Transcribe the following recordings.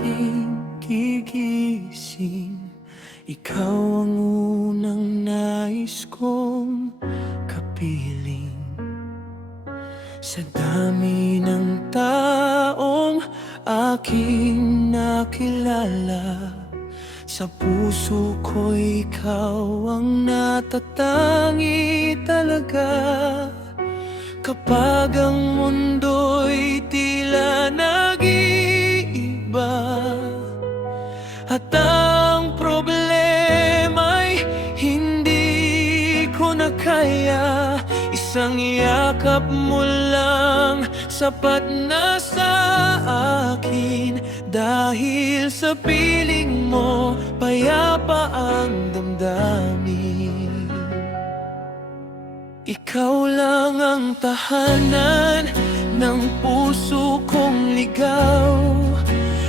aking gigising. Ikaw ang unang nais kong kapiling. Sa dami ng taong aking nakilala, sa puso ko ikaw ang natatangi talaga. Kapag ang mundo'y tila nag-iiba at ang problema'y hindi ko na kaya, isang yakap mo lang sapat na sa akin. Dahil sa piling mo, payapa ang damdamin. Ikaw lang ang tahanan ng puso kong ligaw.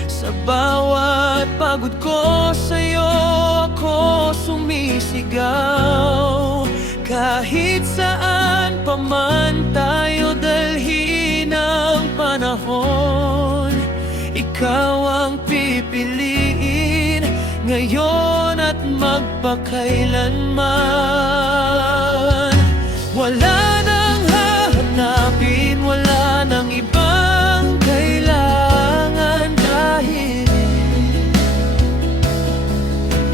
Sa bawat pagod ko sa'yo ako sumisigaw. Kahit saan pa man tayo dalhin ang panahon, ikaw ang pipiliin ngayon at magpakailanman. Wala nang hahanapin, wala nang ibang kailangan, dahil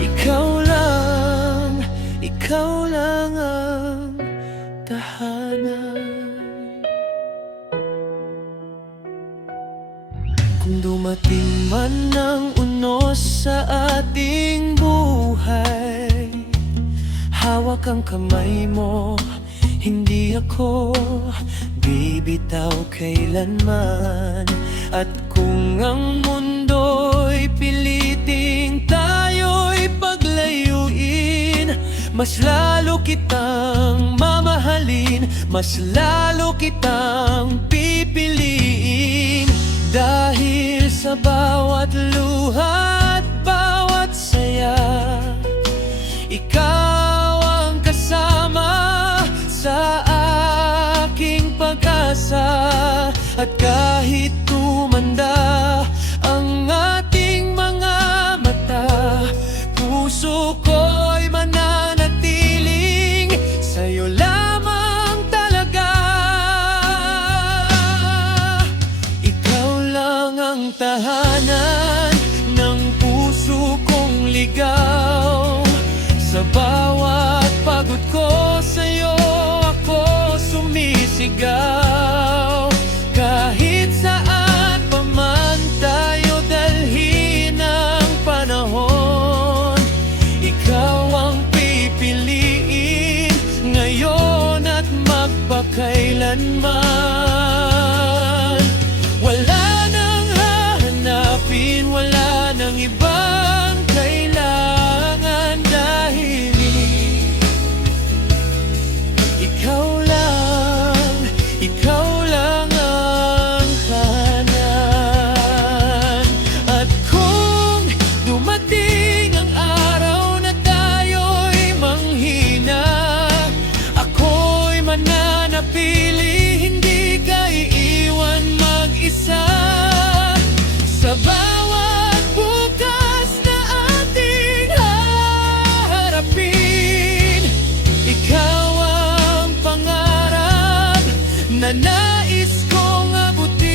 ikaw lang ang tahanan. Kung dumating man ang unos sa ating buhay, hawak ang kamay mo, hindi ako bibitaw kailanman. At kung ang mundo'y piliting tayo'y paglayuin, mas lalo kitang mamahalin, mas lalo kitang pipiliin. Dahil sa bawat luha at bawat saya, ikaw ang kasama sa aking pag-asa. At kahit tumanda ang ating mga mata, puso ko'y mananatiling sa'yo lamang talaga. Ikaw lang ang tahanan ng puso kong ligaw. Sa bawat pagod ko sa'yo ako sumisigaw. Kahit saan pa man tayo dalhin ang panahon, ikaw ang pipiliin ngayon at magpakailanman. Wala nang hahanapin, wala nang ibang kailangan, dahil ikaw lang ang tahanan. At kung dumating ang araw na tayo'y manghina, ako'y mananapili, hindi ka iiwan mag-isa. Sa bawat bukas na ating haharapin, ikaw ang pangarap na nais kong abutin.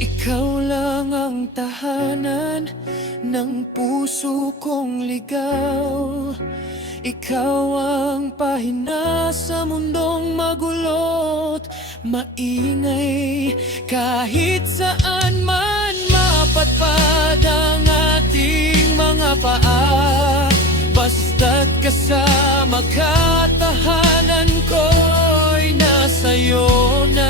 Ikaw lang ang tahanan ng puso kong ligaw. Ikaw ang pahina sa mundong magulo't maingay. Kahit saan man mapadpad ang ating mga paa, basta't kasama ka, tahanan ko'y nasa'yo na.